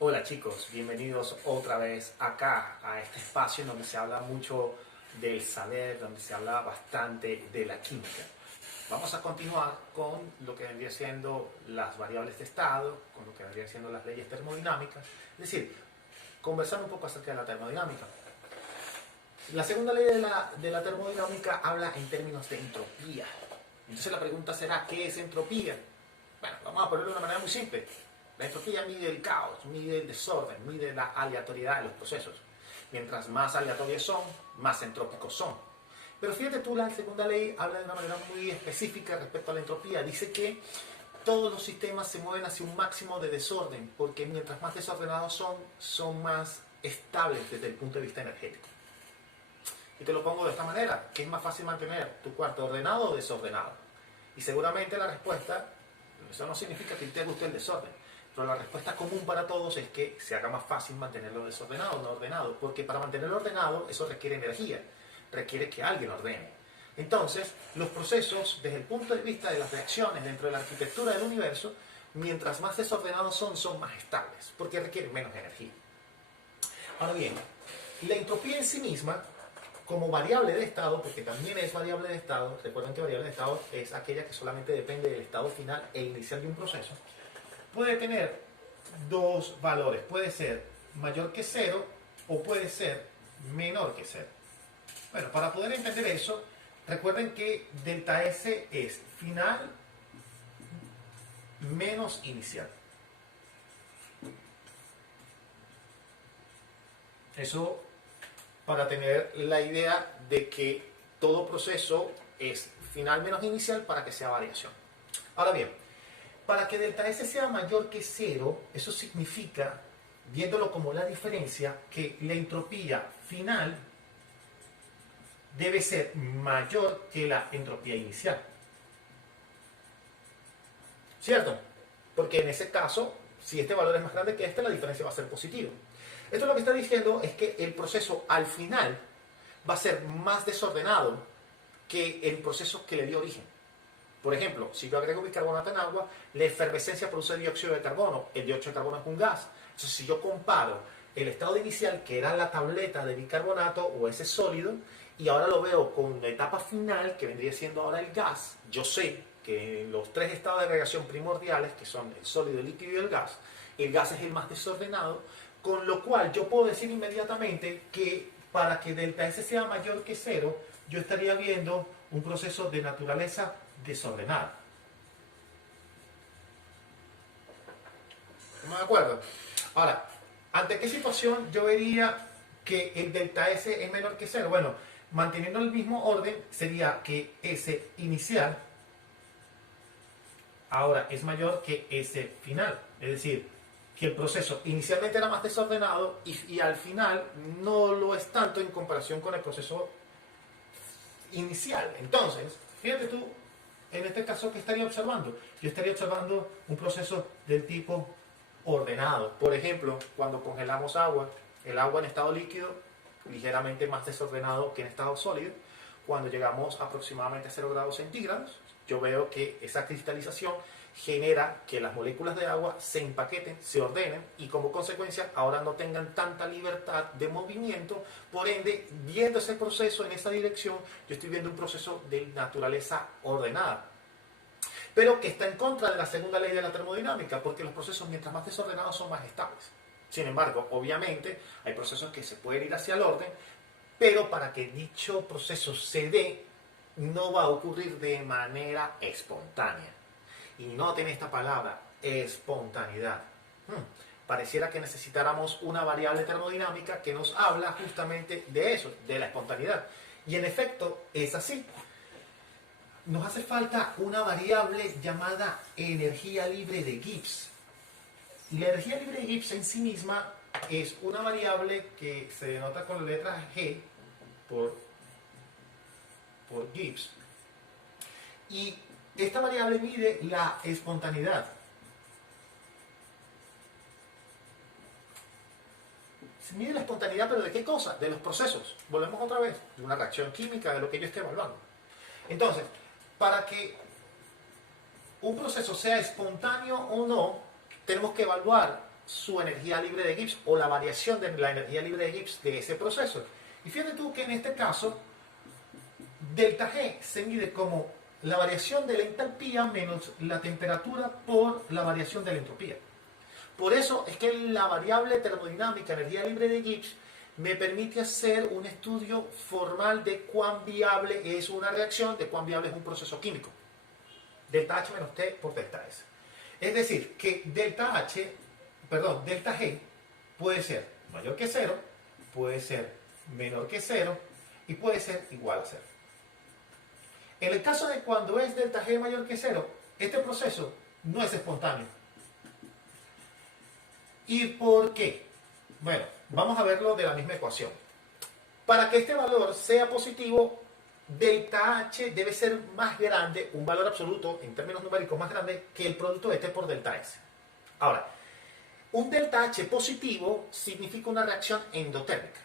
Hola chicos, bienvenidos otra vez acá a este espacio en donde se habla mucho del saber, donde se habla bastante de la química. Vamos a continuar con lo que vendría siendo las variables de estado, con lo que vendrían siendo las leyes termodinámicas, es decir, conversar un poco acerca de la termodinámica. La segunda ley de la termodinámica habla en términos de entropía. Entonces la pregunta será, ¿qué es entropía? Bueno, vamos a ponerlo de una manera muy simple. La entropía mide el caos, mide el desorden, mide la aleatoriedad de los procesos. Mientras más aleatorios son, más entrópicos son. Pero fíjate tú, la segunda ley habla de una manera muy específica respecto a la entropía. Dice que todos los sistemas se mueven hacia un máximo de desorden, porque mientras más desordenados son más estables desde el punto de vista energético. Y te lo pongo de esta manera, que es más fácil mantener tu cuarto ordenado o desordenado. Y seguramente la respuesta, eso no significa que te guste el desorden, pero la respuesta común para todos es que se haga más fácil mantenerlo desordenado, no ordenado, porque para mantenerlo ordenado eso requiere energía, requiere que alguien ordene. Entonces, los procesos, desde el punto de vista de las reacciones dentro de la arquitectura del universo, mientras más desordenados son más estables, porque requieren menos energía. Ahora bien, la entropía en sí misma, como variable de estado, porque también es variable de estado, recuerden que variable de estado es aquella que solamente depende del estado final e inicial de un proceso, puede tener dos valores, puede ser mayor que cero o puede ser menor que cero. Bueno, para poder entender eso, recuerden que delta S es final menos inicial. Eso para tener la idea de que todo proceso es final menos inicial para que sea variación. Ahora bien, para que delta S sea mayor que cero, eso significa, viéndolo como la diferencia, que la entropía final debe ser mayor que la entropía inicial. ¿Cierto? Porque en ese caso, si este valor es más grande que este, la diferencia va a ser positiva. Esto lo que está diciendo es que el proceso al final va a ser más desordenado que el proceso que le dio origen. Por ejemplo, si yo agrego bicarbonato en agua, la efervescencia produce dióxido de carbono. El dióxido de carbono es un gas. Entonces, si yo comparo el estado inicial, que era la tableta de bicarbonato o ese sólido, y ahora lo veo con la etapa final, que vendría siendo ahora el gas, yo sé que en los tres estados de agregación primordiales, que son el sólido, el líquido y el gas es el más desordenado, con lo cual yo puedo decir inmediatamente que para que delta S sea mayor que cero, yo estaría viendo un proceso de naturaleza desordenada. ¿Estamos de acuerdo? Ahora, ¿ante qué situación yo vería que el delta S es menor que cero? Bueno, manteniendo el mismo orden, sería que S inicial ahora es mayor que S final. Es decir, que el proceso inicialmente era más desordenado y al final no lo es tanto en comparación con el proceso inicial. Entonces, fíjate tú, en este caso, ¿qué estaría observando? Yo estaría observando un proceso del tipo ordenado. Por ejemplo, cuando congelamos agua, el agua en estado líquido, ligeramente más desordenado que en estado sólido. Cuando llegamos aproximadamente a 0 grados centígrados, yo veo que esa cristalización genera que las moléculas de agua se empaqueten, se ordenen y como consecuencia ahora no tengan tanta libertad de movimiento. Por ende, viendo ese proceso en esa dirección, yo estoy viendo un proceso de naturaleza ordenada, pero que está en contra de la segunda ley de la termodinámica, porque los procesos mientras más desordenados son más estables. Sin embargo, obviamente hay procesos que se pueden ir hacia el orden, pero para que dicho proceso se dé, no va a ocurrir de manera espontánea. Y noten esta palabra, espontaneidad. Pareciera que necesitáramos una variable termodinámica que nos habla justamente de eso, de la espontaneidad. Y en efecto, es así. Nos hace falta una variable llamada energía libre de Gibbs. Y la energía libre de Gibbs en sí misma es una variable que se denota con la letra G por Gibbs. Y esta variable mide la espontaneidad. Se mide la espontaneidad, pero ¿de qué cosa? De los procesos. Volvemos otra vez. De una reacción química, de lo que yo esté evaluando. Entonces, para que un proceso sea espontáneo o no, tenemos que evaluar su energía libre de Gibbs o la variación de la energía libre de Gibbs de ese proceso. Y fíjate tú que en este caso, delta G se mide como la variación de la entalpía menos la temperatura por la variación de la entropía. Por eso es que la variable termodinámica, energía libre de Gibbs, me permite hacer un estudio formal de cuán viable es una reacción, de cuán viable es un proceso químico. Delta H menos T por delta S. Es decir, que delta G puede ser mayor que 0, puede ser menor que 0 y puede ser igual a 0. En el caso de cuando es delta G mayor que 0, este proceso no es espontáneo. ¿Y por qué? Bueno, vamos a verlo de la misma ecuación. Para que este valor sea positivo, delta H debe ser más grande, un valor absoluto en términos numéricos más grande que el producto de T por delta S. Ahora, un delta H positivo significa una reacción endotérmica.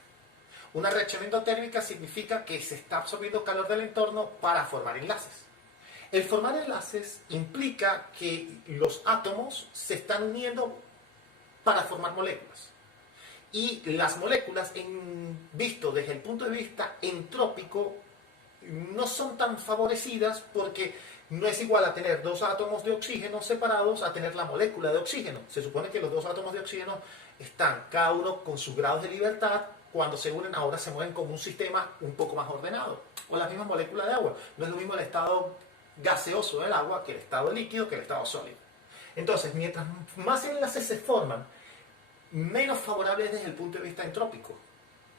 Una reacción endotérmica significa que se está absorbiendo calor del entorno para formar enlaces. El formar enlaces implica que los átomos se están uniendo para formar moléculas. Y las moléculas, visto desde el punto de vista entrópico, no son tan favorecidas porque no es igual a tener dos átomos de oxígeno separados a tener la molécula de oxígeno. Se supone que los dos átomos de oxígeno están cada uno con sus grados de libertad. Cuando se unen ahora se mueven como un sistema un poco más ordenado. O la misma molécula de agua. No es lo mismo el estado gaseoso del agua que el estado líquido que el estado sólido. Entonces, mientras más enlaces se forman, menos favorable desde el punto de vista entrópico.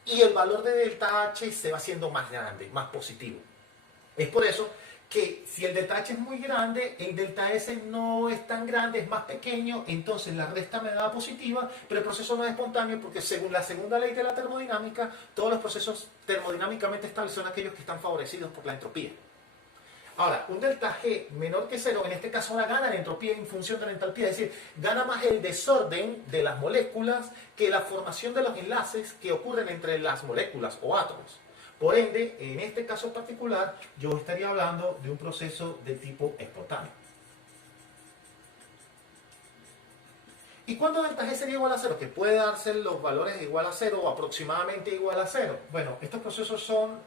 Y el valor de delta H se va haciendo más grande, más positivo. Es por eso que si el delta H es muy grande, el delta S no es tan grande, es más pequeño, entonces la resta me da positiva, pero el proceso no es espontáneo porque según la segunda ley de la termodinámica, todos los procesos termodinámicamente estables son aquellos que están favorecidos por la entropía. Ahora, un delta G menor que 0, en este caso ahora gana la entropía en función de la entalpía, es decir, gana más el desorden de las moléculas que la formación de los enlaces que ocurren entre las moléculas o átomos. Por ende, en este caso particular, yo estaría hablando de un proceso de tipo espontáneo. ¿Y cuándo delta G sería igual a 0? Que puede darse los valores de igual a 0 o aproximadamente igual a 0. Bueno, estos procesos son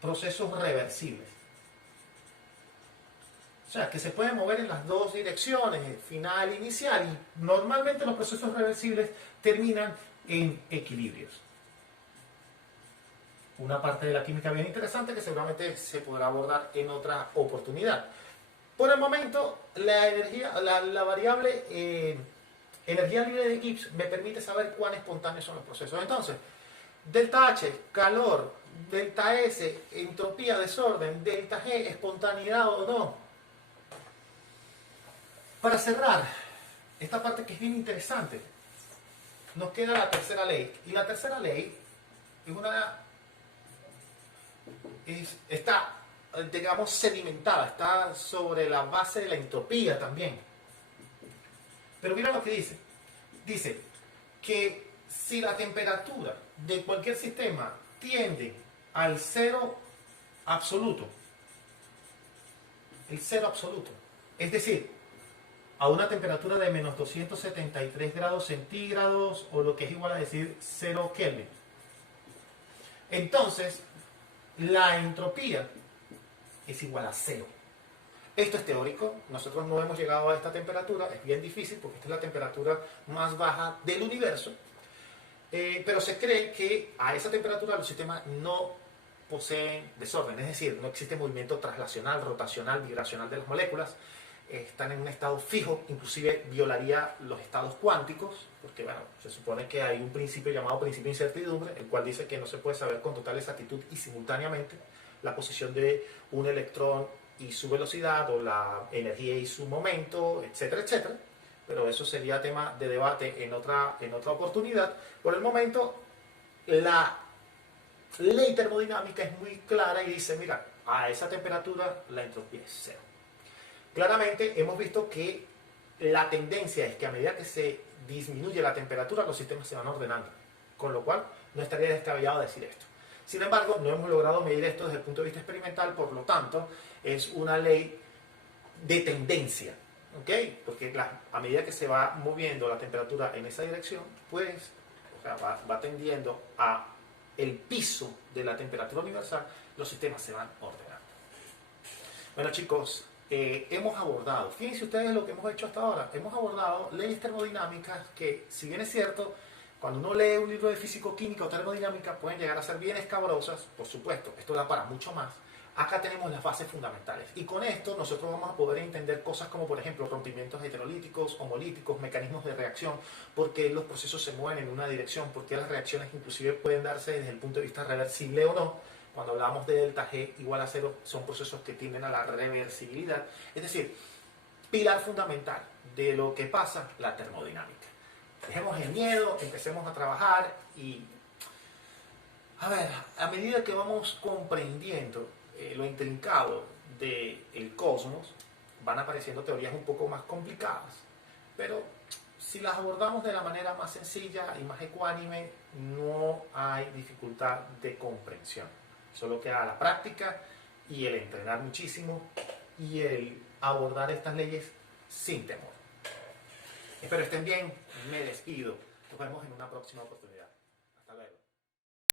procesos reversibles. O sea, que se pueden mover en las dos direcciones, final e inicial, y normalmente los procesos reversibles terminan en equilibrios. Una parte de la química bien interesante que seguramente se podrá abordar en otra oportunidad. Por el momento, la variable energía libre de Gibbs me permite saber cuán espontáneos son los procesos. Entonces, delta H, calor, delta S, entropía, desorden, delta G, espontaneidad o no. Para cerrar esta parte que es bien interesante, nos queda la tercera ley. Y la tercera ley está, digamos, sedimentada, está sobre la base de la entropía también. Pero mira lo que dice. Dice que si la temperatura de cualquier sistema tiende al cero absoluto, el cero absoluto, es decir, a una temperatura de menos 273 grados centígrados o lo que es igual a decir 0 Kelvin. Entonces, la entropía es igual a 0. Esto es teórico, nosotros no hemos llegado a esta temperatura, es bien difícil porque esta es la temperatura más baja del universo, pero se cree que a esa temperatura los sistemas no poseen desorden, es decir, no existe movimiento traslacional, rotacional, vibracional de las moléculas, están en un estado fijo, inclusive violaría los estados cuánticos, porque bueno, se supone que hay un principio llamado principio de incertidumbre, el cual dice que no se puede saber con total exactitud y simultáneamente la posición de un electrón y su velocidad, o la energía y su momento, etcétera, etcétera. Pero eso sería tema de debate en otra oportunidad. Por el momento, la ley termodinámica es muy clara y dice, mira, a esa temperatura la entropía es 0. Claramente hemos visto que la tendencia es que a medida que se disminuye la temperatura, los sistemas se van ordenando, con lo cual no estaría descabellado decir esto. Sin embargo, no hemos logrado medir esto desde el punto de vista experimental, por lo tanto, es una ley de tendencia. ¿ok? Porque a medida que se va moviendo la temperatura en esa dirección, pues o sea, va tendiendo a el piso de la temperatura universal, los sistemas se van ordenando. Bueno chicos, hemos abordado, fíjense ustedes lo que hemos hecho hasta ahora, hemos abordado leyes termodinámicas que, si bien es cierto, cuando uno lee un libro de físico-química o termodinámica pueden llegar a ser bien escabrosas, por supuesto, esto da para mucho más. Acá tenemos las bases fundamentales y con esto nosotros vamos a poder entender cosas como por ejemplo rompimientos heterolíticos, homolíticos, mecanismos de reacción, por qué los procesos se mueven en una dirección, por qué las reacciones inclusive pueden darse desde el punto de vista reversible o no. Cuando hablamos de delta G igual a cero son procesos que tienden a la reversibilidad, es decir, pilar fundamental de lo que pasa la termodinámica. Dejemos el miedo, empecemos a trabajar y a ver, a medida que vamos comprendiendo lo intrincado del cosmos, van apareciendo teorías un poco más complicadas, pero si las abordamos de la manera más sencilla y más ecuánime, no hay dificultad de comprensión. Solo queda la práctica y el entrenar muchísimo y el abordar estas leyes sin temor. Espero estén bien, me despido. Nos vemos en una próxima oportunidad. Hasta luego.